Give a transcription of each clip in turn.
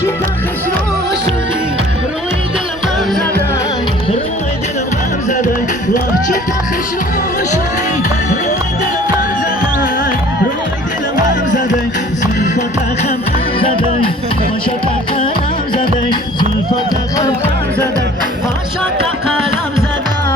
کی تخش رو شدی روی دلم غم زدی روی دلم غم زدی واه کی تخش رو شدی روی دلم غم زدی روی دلم غم زدی زلفات خم زدی پاشا قلم زدی زلفات خم زدی پاشا قلم زدی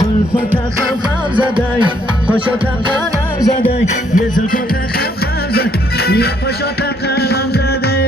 زلفات خم زدی پاشات قلم زدی یه زلفات خم زدی یه پاشات قلم زدی